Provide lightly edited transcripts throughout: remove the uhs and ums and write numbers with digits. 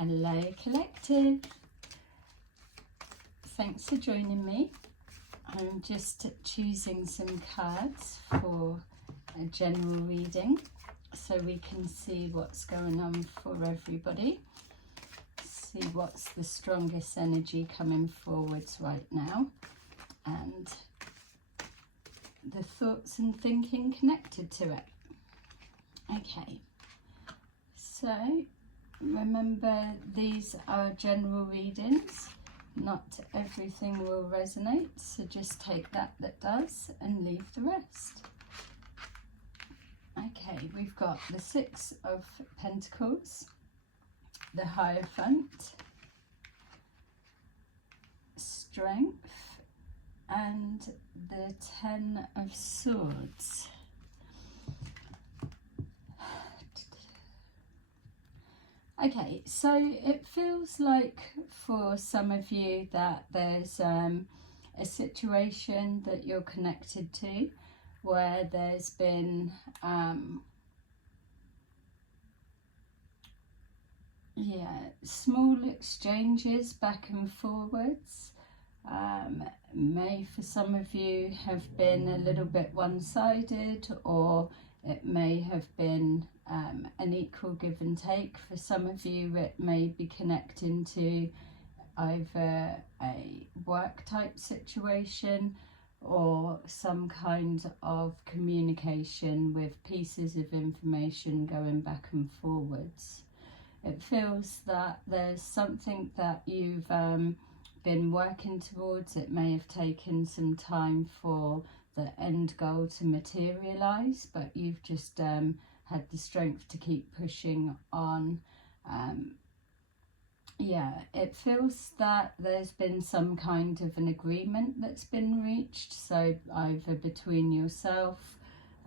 Hello Collective, thanks for joining me. I'm just choosing some cards for a general reading so we can see what's going on for everybody, see what's the strongest energy coming forwards right now and the thoughts and thinking connected to it. Okay, so remember, these are general readings. Not everything will resonate, so just take that does and leave the rest. Okay, we've got the Six of Pentacles, the Hierophant, Strength, and the Ten of Swords. Okay, so it feels like for some of you that there's a situation that you're connected to where there's been small exchanges back and forwards. May for some of you have been a little bit one-sided, or it may have been an equal give and take. For some of you it may be connecting to either a work type situation or some kind of communication with pieces of information going back and forwards. It feels that there's something that you've been working towards. It may have taken some time for the end goal to materialize, but you've just had the strength to keep pushing on. It feels that there's been some kind of an agreement that's been reached, so either between yourself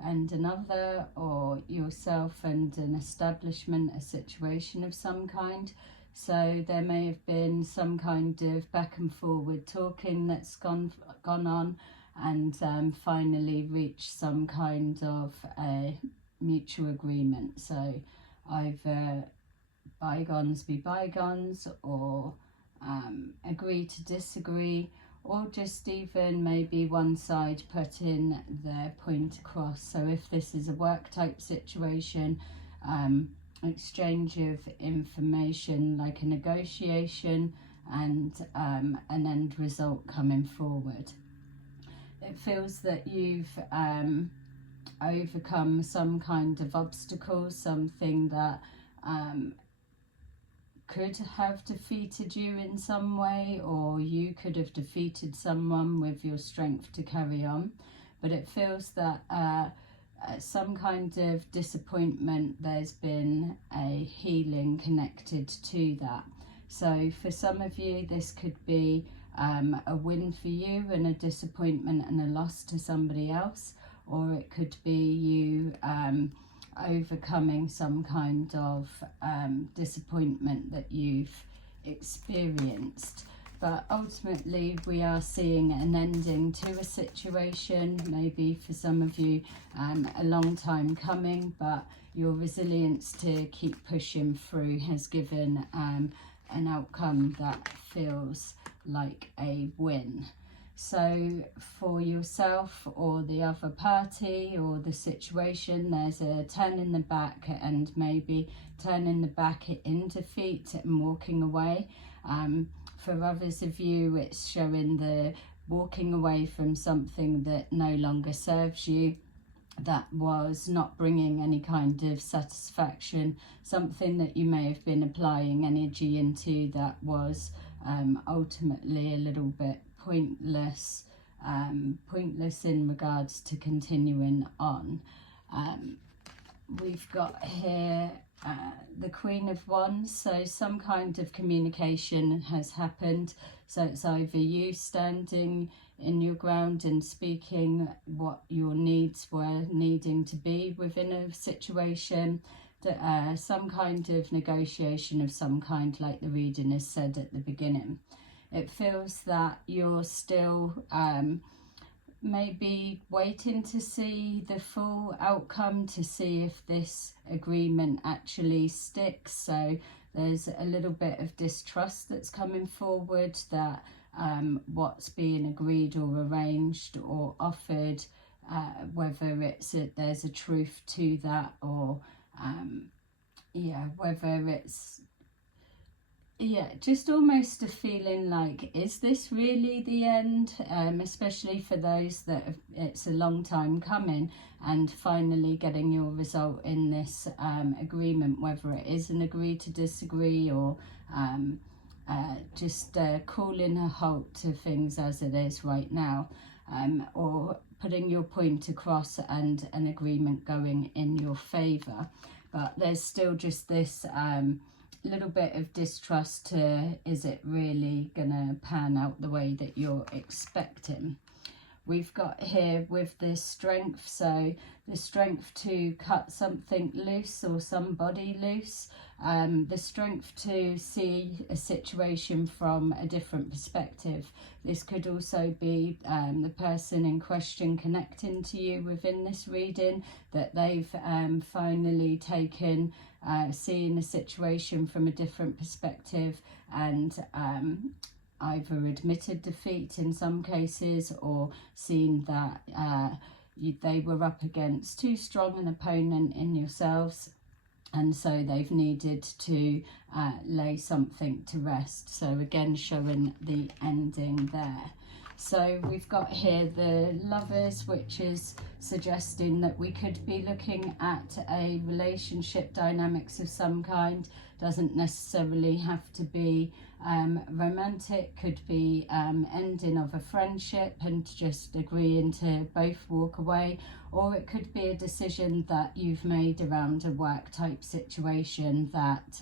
and another, or yourself and an establishment, a situation of some kind. So there may have been some kind of back and forward talking that's gone on, and finally reach some kind of a mutual agreement. So either bygones be bygones, or agree to disagree, or just even maybe one side putting their point across. So if this is a work type situation, exchange of information, like a negotiation, and an end result coming forward. It feels that you've overcome some kind of obstacle, something that could have defeated you in some way, or you could have defeated someone with your strength to carry on. But it feels that some kind of disappointment, there's been a healing connected to that. So for some of you, this could be a win for you and a disappointment and a loss to somebody else, or it could be you overcoming some kind of disappointment that you've experienced. But ultimately we are seeing an ending to a situation, maybe for some of you a long time coming, but your resilience to keep pushing through has given an outcome that feels like a win. So for yourself or the other party or the situation, there's a turning the back, and maybe turning the back in defeat and walking away. For others of you, it's showing the walking away from something that no longer serves you, that was not bringing any kind of satisfaction, something that you may have been applying energy into that was ultimately a little bit pointless in regards to continuing on. We've got here the Queen of Wands, so some kind of communication has happened. So it's either you standing in your ground and speaking what your needs were needing to be within a situation, some kind of negotiation of some kind, like the reading has said at the beginning. It feels that you're still maybe waiting to see the full outcome, to see if this agreement actually sticks. So there's a little bit of distrust that's coming forward, that what's being agreed or arranged or offered, whether there's a truth to that, or whether it's just almost a feeling like, is this really the end? Especially for those that it's a long time coming, and finally getting your result in this agreement, whether it is an agree to disagree, or just calling a halt to things as it is right now, or putting your point across and an agreement going in your favour. But there's still just this little bit of distrust to, is it really gonna pan out the way that you're expecting? We've got here with the strength, so the strength to cut something loose or somebody loose, the strength to see a situation from a different perspective. This could also be the person in question connecting to you within this reading, that they've finally taken seeing a situation from a different perspective, and either admitted defeat in some cases, or seen that they were up against too strong an opponent in yourselves, and so they've needed to lay something to rest. So again, showing the ending there. So we've got here the Lovers, which is suggesting that we could be looking at a relationship dynamics of some kind. Doesn't necessarily have to be romantic, could be ending of a friendship and just agreeing to both walk away, or it could be a decision that you've made around a work type situation, that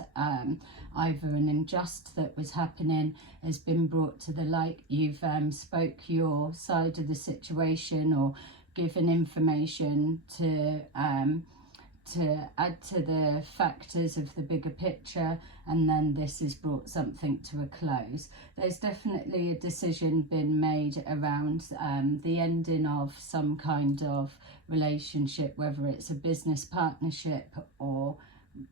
either an injustice that was happening has been brought to the light. You've spoke your side of the situation, or given information to add to the factors of the bigger picture, and then this has brought something to a close. There's definitely a decision been made around the ending of some kind of relationship, whether it's a business partnership or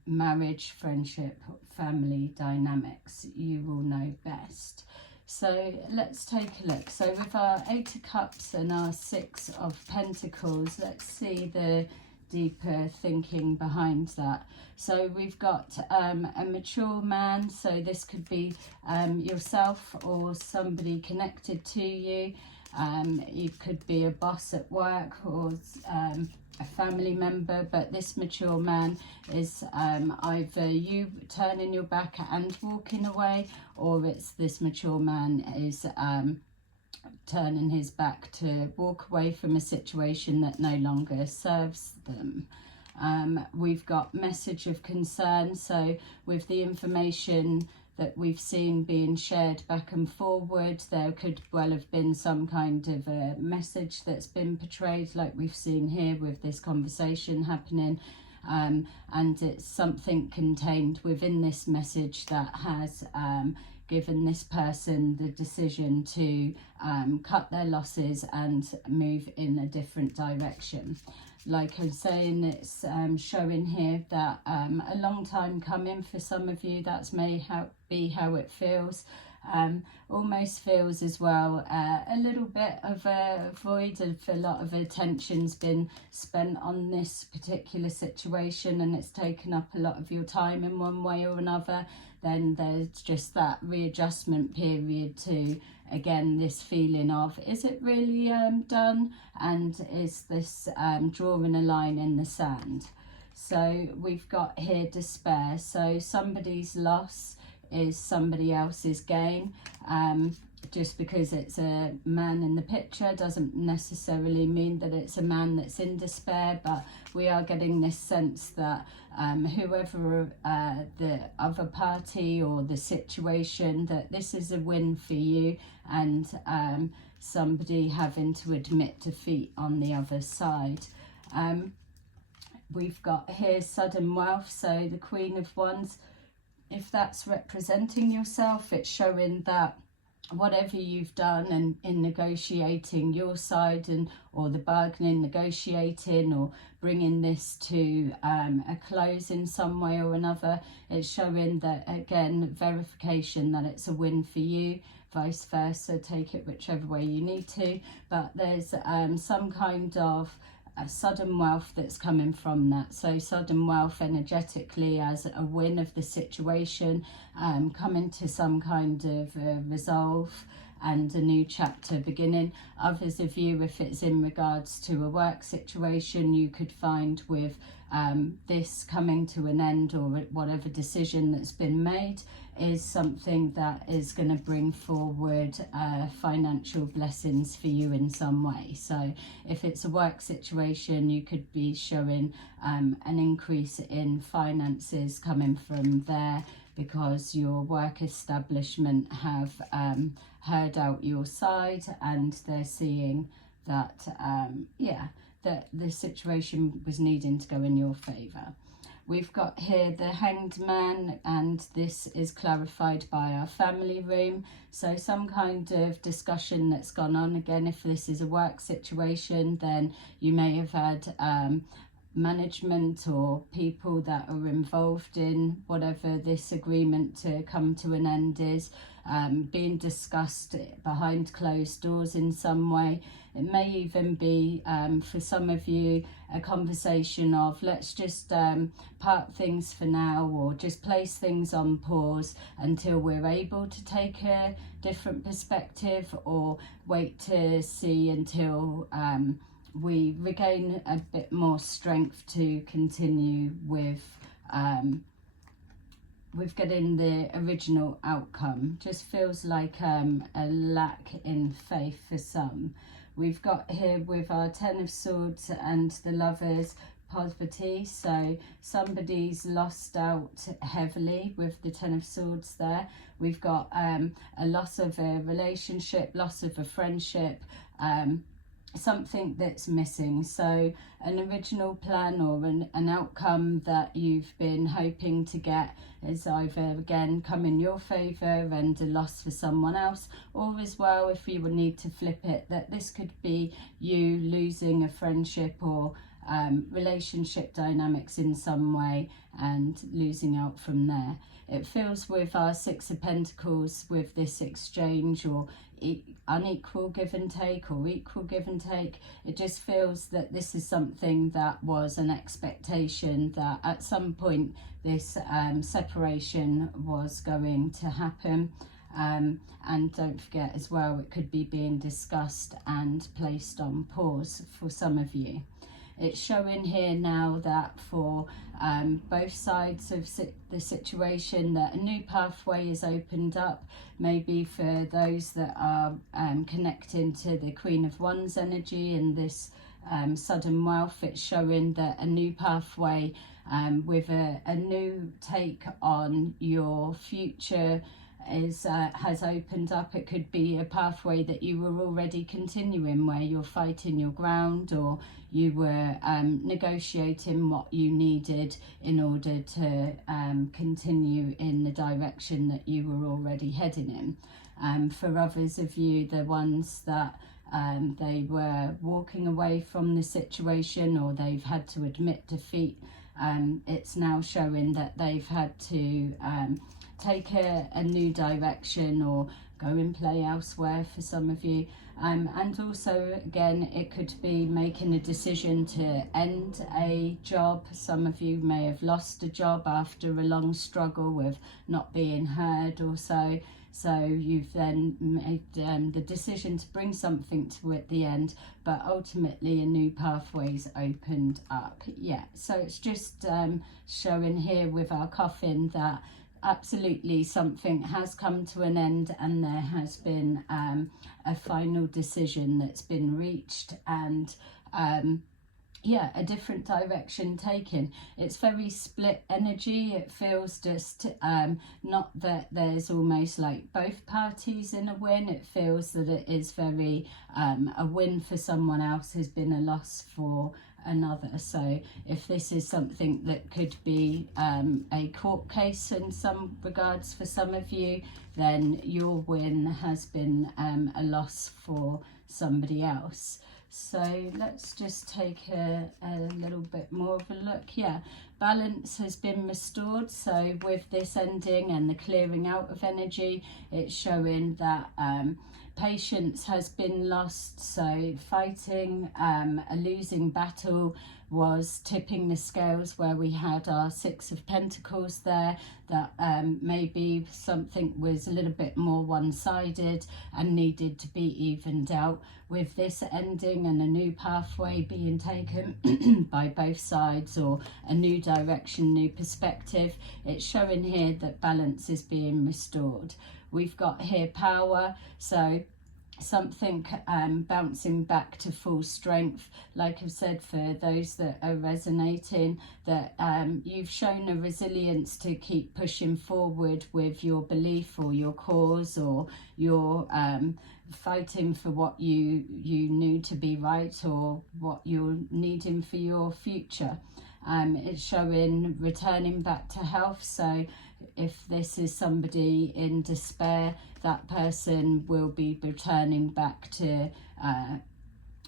marriage, friendship, family dynamics. You will know best. So let's take a look. So with our 8 of Cups and our 6 of Pentacles, let's see the deeper thinking behind that. So we've got a mature man, so this could be yourself or somebody connected to you. It could be a boss at work, or a family member, but this mature man is either you turning your back and walking away, or it's this mature man is turning his back to walk away from a situation that no longer serves them. We've got message of concern, so with the information that we've seen being shared back and forward, there could well have been some kind of a message that's been portrayed, like we've seen here with this conversation happening, and it's something contained within this message that has given this person the decision to cut their losses and move in a different direction. Like I'm saying, it's showing here that a long time coming for some of you. That's may be how it feels. Almost feels as well a little bit of a void, of a lot of attention's been spent on this particular situation, and it's taken up a lot of your time in one way or another. Then there's just that readjustment period to, again, this feeling of, is it really done, and is this drawing a line in the sand? So we've got here despair, so somebody's loss is somebody else's gain. Just because it's a man in the picture doesn't necessarily mean that it's a man that's in despair, but we are getting this sense that whoever the other party or the situation, that this is a win for you, and somebody having to admit defeat on the other side. We've got here sudden wealth, so the Queen of Wands, if that's representing yourself, it's showing that whatever you've done and in negotiating your side, and or the bargaining, negotiating, or bringing this to a close in some way or another, it's showing that, again, verification that it's a win for you. Vice versa, take it whichever way you need to, but there's some kind of sudden wealth that's coming from that. So sudden wealth energetically as a win of the situation, coming to some kind of resolve and a new chapter beginning. Others of you, if it's in regards to a work situation, you could find with this coming to an end, or whatever decision that's been made is something that is going to bring forward financial blessings for you in some way. So if it's a work situation, you could be showing an increase in finances coming from there, because your work establishment have heard out your side, and they're seeing that that the situation was needing to go in your favour. We've got here the Hanged Man, and this is clarified by our family room. So some kind of discussion that's gone on. Again, if this is a work situation, then you may have had management or people that are involved in whatever this agreement to come to an end is, being discussed behind closed doors in some way. It may even be, for some of you, a conversation of let's just park things for now, or just place things on pause until we're able to take a different perspective, or wait to see until we regain a bit more strength to continue with getting the original outcome. Just feels like a lack in faith for some. We've got here with our Ten of Swords and the Lovers, poverty. So somebody's lost out heavily with the Ten of Swords there. We've got a loss of a relationship, loss of a friendship, something that's missing. So an original plan or an outcome that you've been hoping to get is either again come in your favour and a loss for someone else, or as well, if you would need to flip it, that this could be you losing a friendship or relationship dynamics in some way and losing out from there. It feels with our Six of Pentacles, with this exchange or unequal give and take or equal give and take, it just feels that this is something that was an expectation, that at some point this separation was going to happen. And don't forget as well, it could be being discussed and placed on pause for some of you. It's showing here now that for both sides of the situation, that a new pathway is opened up, maybe for those that are connecting to the Queen of Wands energy and this sudden wealth. It's showing that a new pathway with a new take on your future has opened up. It could be a pathway that you were already continuing, where you're fighting your ground, or you were negotiating what you needed in order to continue in the direction that you were already heading in. For others of you, the ones that they were walking away from the situation, or they've had to admit defeat, it's now showing that they've had to take a new direction or go and play elsewhere for some of you. And also, again, it could be making a decision to end a job. Some of you may have lost a job after a long struggle with not being heard or so. So you've then made the decision to bring something to at the end, but ultimately a new pathway's opened up. Yeah, so it's just showing here with our coffin that absolutely something has come to an end, and there has been a final decision that's been reached, and yeah, a different direction taken. It's very split energy. It feels just not that there's almost like both parties in a win. It feels that it is very a win for someone else has been a loss for another. So if this is something that could be a court case in some regards for some of you, then your win has been a loss for somebody else. So let's just take a little bit more of a look. Yeah, balance has been restored. So with this ending and the clearing out of energy, it's showing that patience has been lost. So fighting a losing battle was tipping the scales, where we had our Six of Pentacles there, that maybe something was a little bit more one-sided and needed to be evened out. With this ending and a new pathway being taken by both sides, or a new direction, new perspective, it's showing here that balance is being restored. We've got here power, so something bouncing back to full strength. Like I've said, for those that are resonating, that you've shown a resilience to keep pushing forward with your belief or your cause, or your fighting for what you knew to be right, or what you're needing for your future. It's showing returning back to health. So if this is somebody in despair, that person will be returning back to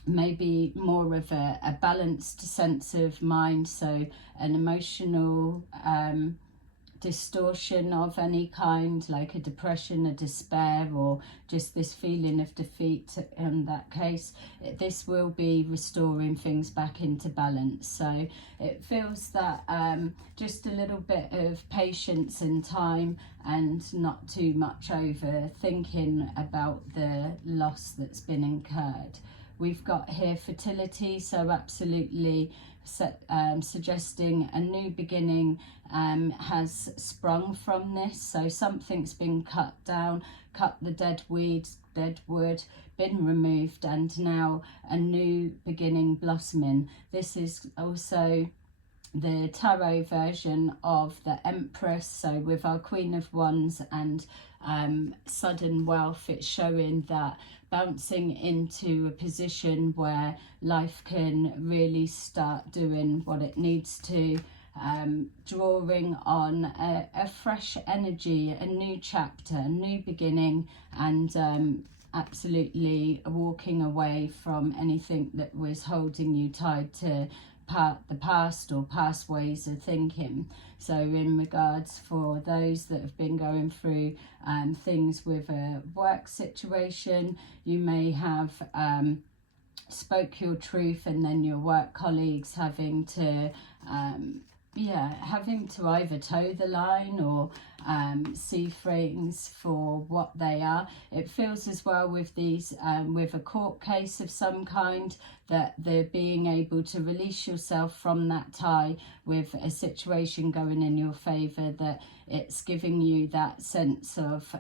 maybe more of a balanced sense of mind. So an emotional distortion of any kind, like a depression, a despair, or just this feeling of defeat in that case, this will be restoring things back into balance. So it feels that just a little bit of patience and time, and not too much overthinking about the loss that's been incurred. We've got here fertility, so absolutely suggesting a new beginning has sprung from this. So something's been cut down, cut the dead weeds, dead wood, been removed, and now a new beginning blossoming. This is also the tarot version of the Empress. So with our Queen of Wands and sudden wealth, it's showing that bouncing into a position where life can really start doing what it needs to, drawing on a fresh energy, a new chapter, a new beginning, and absolutely walking away from anything that was holding you tied to the past or past ways of thinking. So in regards for those that have been going through things with a work situation, you may have spoke your truth, and then your work colleagues having to either toe the line or see things for what they are. It feels as well with these, with a court case of some kind, that they're being able to release yourself from that tie with a situation going in your favour, that it's giving you that sense of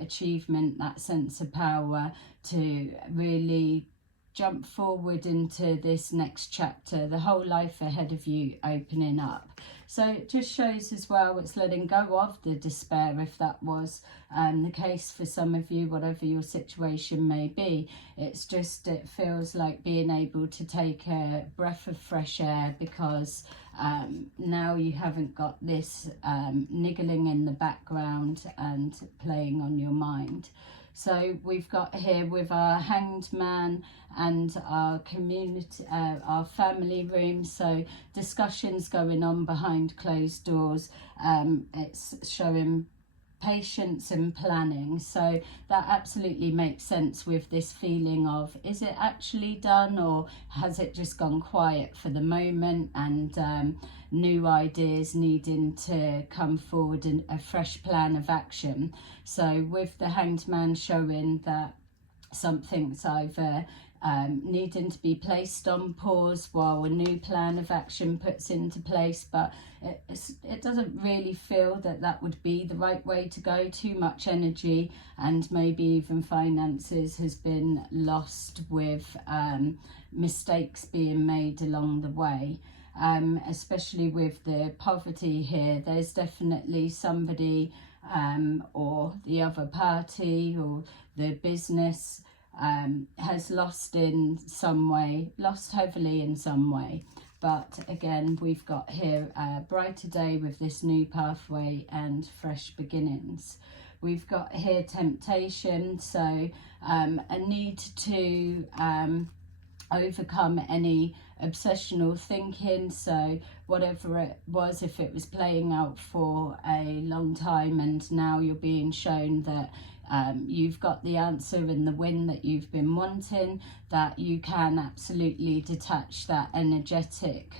achievement, that sense of power to really jump forward into this next chapter, the whole life ahead of you opening up. So it just shows as well, it's letting go of the despair, if that was the case for some of you, whatever your situation may be. It's just, it feels like being able to take a breath of fresh air, because now you haven't got this niggling in the background and playing on your mind. So we've got here with our Hanged Man and our community, our family room. So discussions going on behind closed doors. It's showing patience and planning. So that absolutely makes sense with this feeling of, is it actually done, or has it just gone quiet for the moment, and new ideas needing to come forward in a fresh plan of action. So with the Hanged Man showing that something's either needing to be placed on pause while a new plan of action puts into place, but it doesn't really feel that that would be the right way to go. Too much energy and maybe even finances has been lost, with mistakes being made along the way. Especially with the poverty here, there's definitely somebody or the other party or the business has lost in some way, lost heavily in some way. But again, we've got here a brighter day with this new pathway and fresh beginnings. We've got here temptation, so a need to overcome any obsessional thinking. So whatever it was, if it was playing out for a long time and now you're being shown that you've got the answer and the win that you've been wanting, that you can absolutely detach that energetic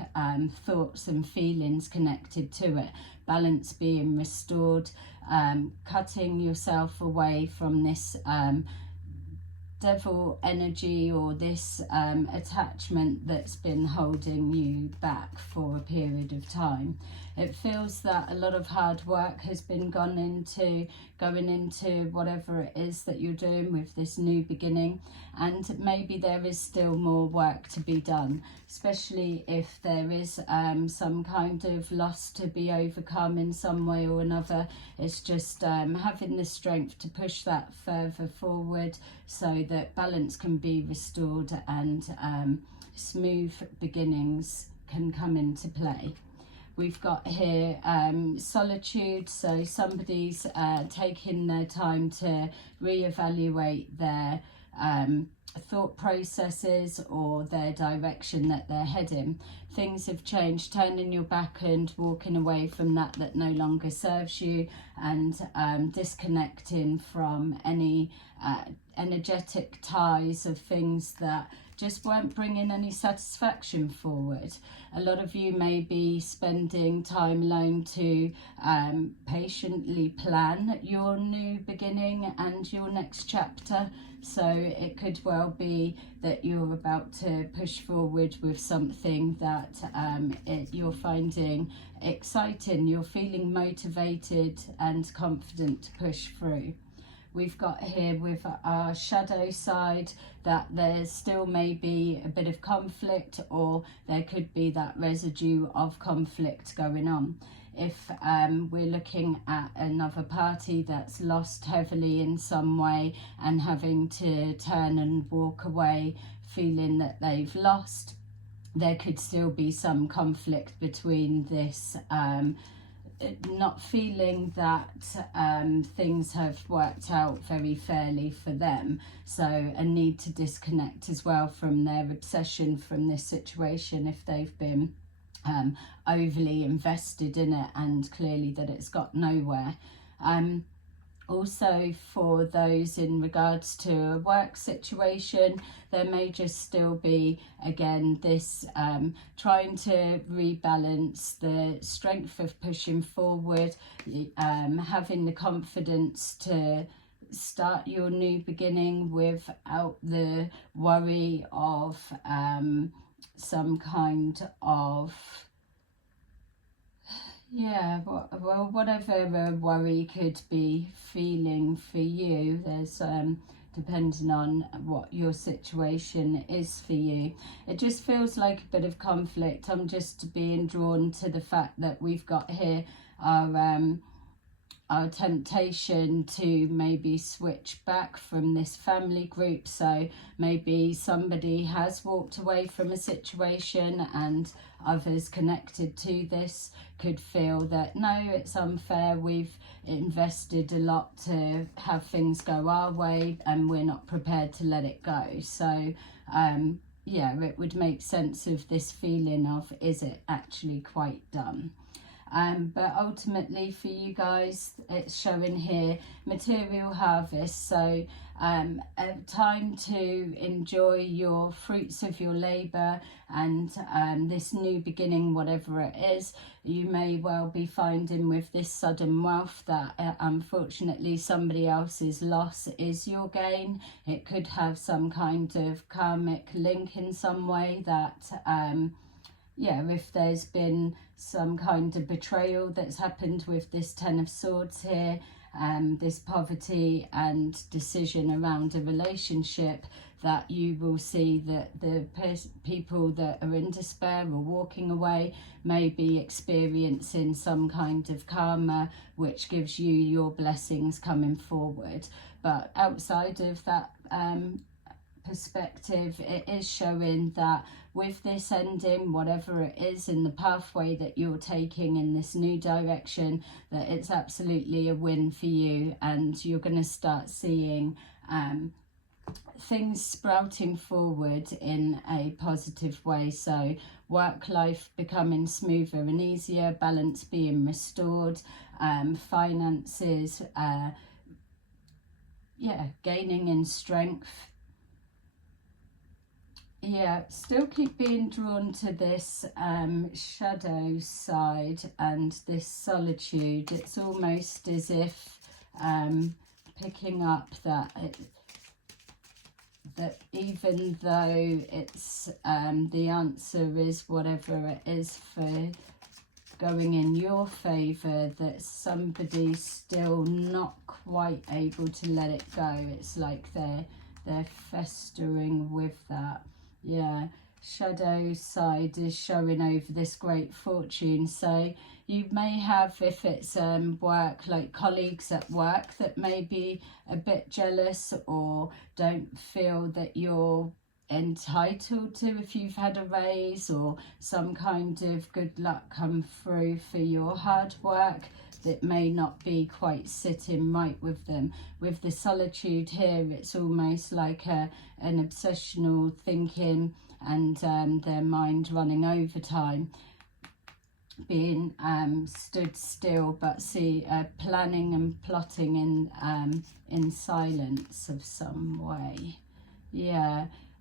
thoughts and feelings connected to it. Balance being restored, cutting yourself away from this devil energy or this attachment that's been holding you back for a period of time. It feels that a lot of hard work has been going into whatever it is that you're doing with this new beginning, and maybe there is still more work to be done, especially if there is some kind of loss to be overcome in some way or another. It's just having the strength to push that further forward so that balance can be restored and smooth beginnings can come into play. We've got here solitude, so somebody's taking their time to reevaluate their thought processes or their direction that they're heading. Things have changed, turning your back and walking away from that no longer serves you, and disconnecting from any energetic ties of things that just weren't bringing any satisfaction forward. A lot of you may be spending time alone to patiently plan your new beginning and your next chapter. So it could well be that you're about to push forward with something that you're finding exciting, you're feeling motivated and confident to push through. We've got here with our shadow side that there's still maybe a bit of conflict, or there could be that residue of conflict going on. If we're looking at another party that's lost heavily in some way and having to turn and walk away feeling that they've lost, there could still be some conflict between this not feeling that things have worked out very fairly for them, so a need to disconnect as well from their obsession from this situation if they've been overly invested in it and clearly that it's got nowhere. Also, for those in regards to a work situation, there may just still be, again, this trying to rebalance the strength of pushing forward, having the confidence to start your new beginning without the worry of some kind of well, whatever worry could be feeling for you. There's depending on what your situation is for you. It just feels like a bit of conflict. I'm just being drawn to the fact that we've got here our temptation to maybe switch back from this family group. So maybe somebody has walked away from a situation and others connected to this could feel that, no, it's unfair, we've invested a lot to have things go our way and we're not prepared to let it go. So yeah, it would make sense of this feeling of, is it actually quite done? But ultimately for you guys, it's showing here material harvest, so a time to enjoy your fruits of your labour and this new beginning, whatever it is. You may well be finding with this sudden wealth that unfortunately somebody else's loss is your gain. It could have some kind of karmic link in some way that yeah, if there's been some kind of betrayal that's happened with this Ten of Swords here, this poverty and decision around a relationship, that you will see that the people that are in despair or walking away may be experiencing some kind of karma which gives you your blessings coming forward. But outside of that perspective, it is showing that with this ending, whatever it is in the pathway that you're taking in this new direction, that it's absolutely a win for you, and you're going to start seeing things sprouting forward in a positive way. So work life becoming smoother and easier, balance being restored, finances gaining in strength. Still keep being drawn to this shadow side and this solitude. It's almost as if picking up that that even though it's the answer is whatever it is for going in your favour, that somebody's still not quite able to let it go. It's like they're festering with that. Shadow side is showing over this great fortune. So you may have, if it's work, like colleagues at work that may be a bit jealous or don't feel that you're entitled to, if you've had a raise or some kind of good luck come through for your hard work, that may not be quite sitting right with them. With the solitude here, it's almost like an obsessional thinking and their mind running overtime, being stood still, but planning and plotting in silence of some way.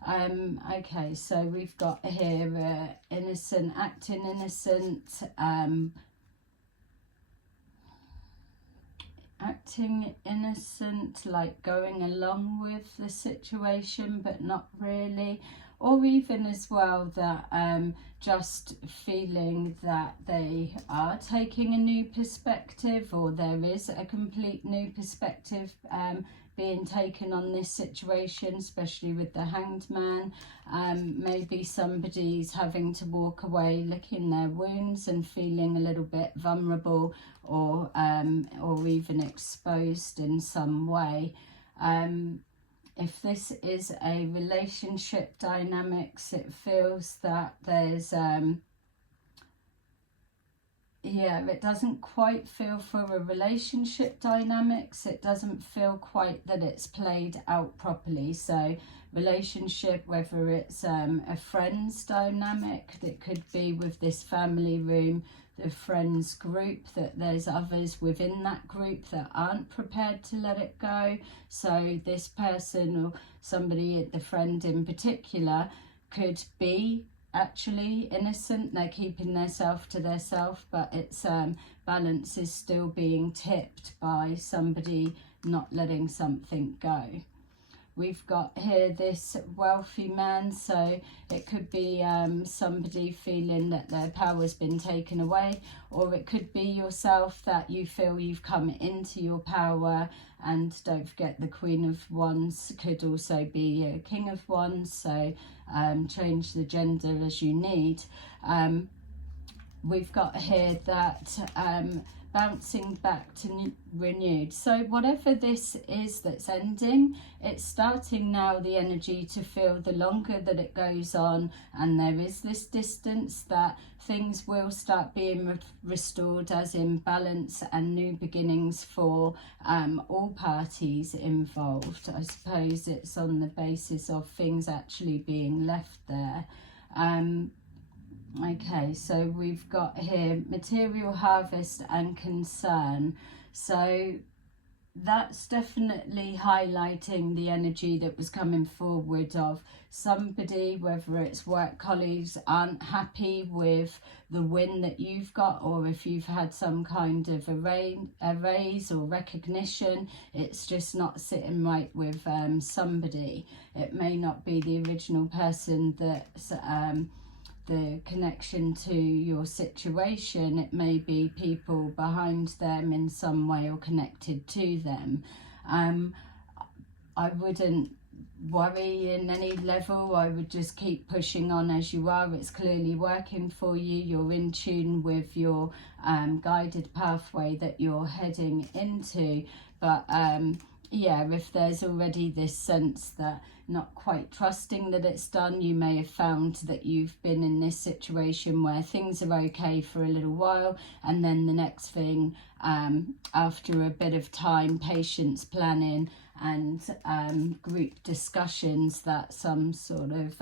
Okay, so we've got here innocent, acting innocent, acting innocent, like going along with the situation but not really, or even as well that just feeling that they are taking a new perspective, or there is a complete new perspective being taken on this situation, especially with the Hanged Man. Maybe somebody's having to walk away licking their wounds and feeling a little bit vulnerable, or even exposed in some way. If this is a relationship dynamics, it feels that there's it doesn't quite feel for a relationship dynamics. It doesn't feel quite that it's played out properly. So relationship, whether it's a friends dynamic, that could be with this family room, the friends group, that there's others within that group that aren't prepared to let it go. So this person or somebody, the friend in particular, could be actually innocent. They're keeping theirself to theirself, but it's balance is still being tipped by somebody not letting something go. We've got here this wealthy man, so it could be somebody feeling that their power's been taken away, or it could be yourself that you feel you've come into your power. And don't forget, the Queen of Wands could also be a King of Wands, so change the gender as you need. We've got here that bouncing back to renewed. So whatever this is that's ending, it's starting now, the energy to feel the longer that it goes on and there is this distance, that things will start being restored, as in balance and new beginnings for all parties involved. I suppose it's on the basis of things actually being left there. Okay, so we've got here material harvest and concern. So that's definitely highlighting the energy that was coming forward of somebody, whether it's work colleagues, aren't happy with the win that you've got, or if you've had some kind of a raise or recognition, it's just not sitting right with somebody. It may not be the original person that's the connection to your situation. It may be people behind them in some way or connected to them. I wouldn't worry in any level. I would just keep pushing on as you are. It's clearly working for you. You're in tune with your guided pathway that you're heading into, but yeah, if there's already this sense that not quite trusting that it's done, you may have found that you've been in this situation where things are okay for a little while, and then the next thing, after a bit of time, patience, planning and group discussions, that some sort of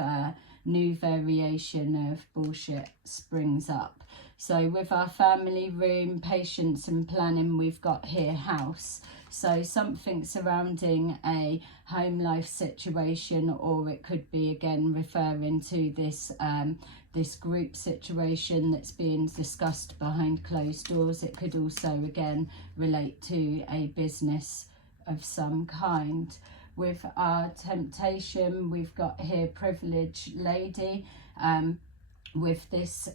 new variation of bullshit springs up. So with our family room, patience and planning, we've got here house. So something surrounding a home life situation, or it could be again referring to this this group situation that's being discussed behind closed doors. It could also again relate to a business of some kind. With our temptation, we've got here privileged lady, with this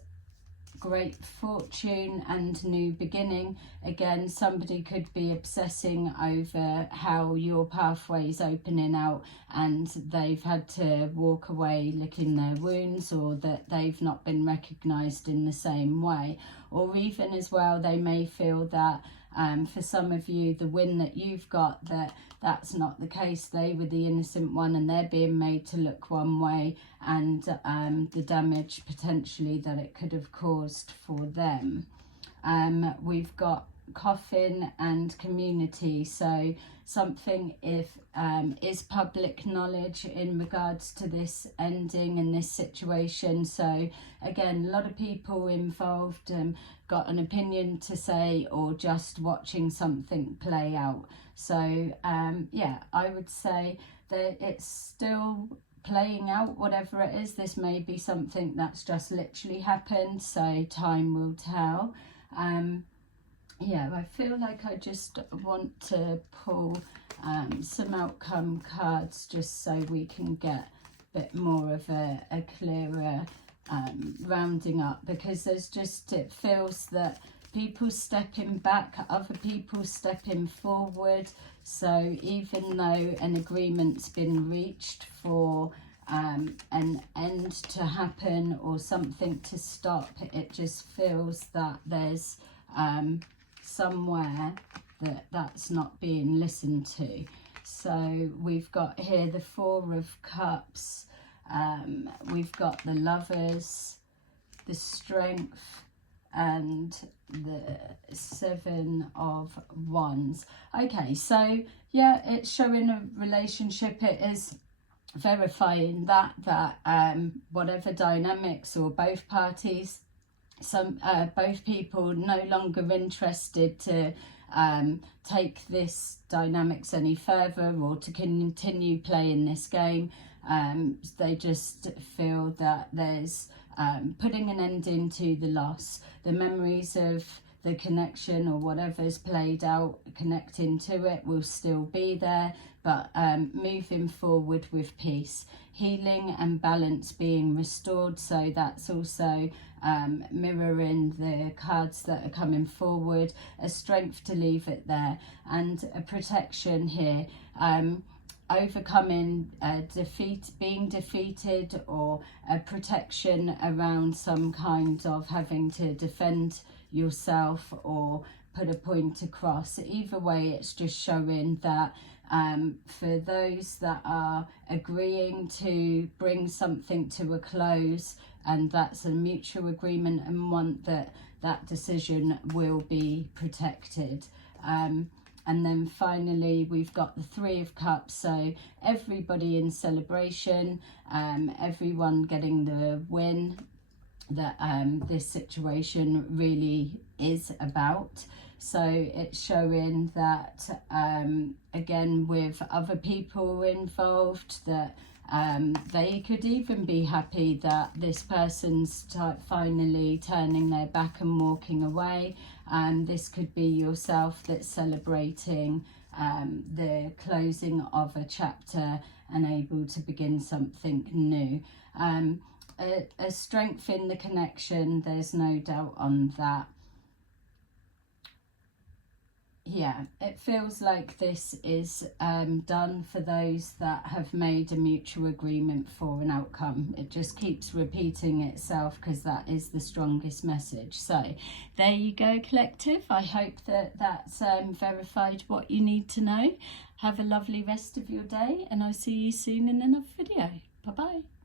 great fortune and new beginning. Again, somebody could be obsessing over how your pathway's opening out and they've had to walk away licking their wounds, or that they've not been recognised in the same way. Or even as well, they may feel that for some of you, the win that you've got, that's not the case. They were the innocent one and they're being made to look one way, and the damage potentially that it could have caused for them. We've got coffin and community. So something is public knowledge in regards to this ending and this situation. So again, a lot of people involved got an opinion to say, or just watching something play out. So yeah, I would say that it's still playing out, whatever it is. This may be something that's just literally happened, so time will tell. Yeah, I feel like I just want to pull some outcome cards just so we can get a bit more of a clearer rounding up, because there's just, it feels that people stepping back, other people stepping forward. So even though an agreement's been reached for an end to happen or something to stop, it just feels that there's somewhere that's not being listened to. So we've got here the Four of Cups, we've got the Lovers, the Strength, and the Seven of Wands. Okay, so yeah, it's showing a relationship. It is verifying that whatever dynamics, or both parties, both people no longer interested to take this dynamics any further or to continue playing this game. They just feel that there's putting an end into the loss. The memories of the connection or whatever's played out, connecting to it, will still be there, but moving forward with peace, healing and balance being restored. So that's also mirroring the cards that are coming forward, a strength to leave it there, and a protection here, overcoming being defeated, or a protection around some kind of having to defend yourself or put a point across. Either way, it's just showing that for those that are agreeing to bring something to a close, and that's a mutual agreement, and want that decision will be protected. And then finally, we've got the Three of Cups. So everybody in celebration, everyone getting the win that this situation really is about. So it's showing that, again, with other people involved, that they could even be happy that this person's finally turning their back and walking away. And this could be yourself that's celebrating the closing of a chapter and able to begin something new. A strength in the connection, there's no doubt on that. yeah, it feels like this is done for those that have made a mutual agreement for an outcome. It just keeps repeating itself because that is the strongest message. So there you go, collective. I hope that that's verified what you need to know. Have a lovely rest of your day, and I'll see you soon in another video. Bye bye.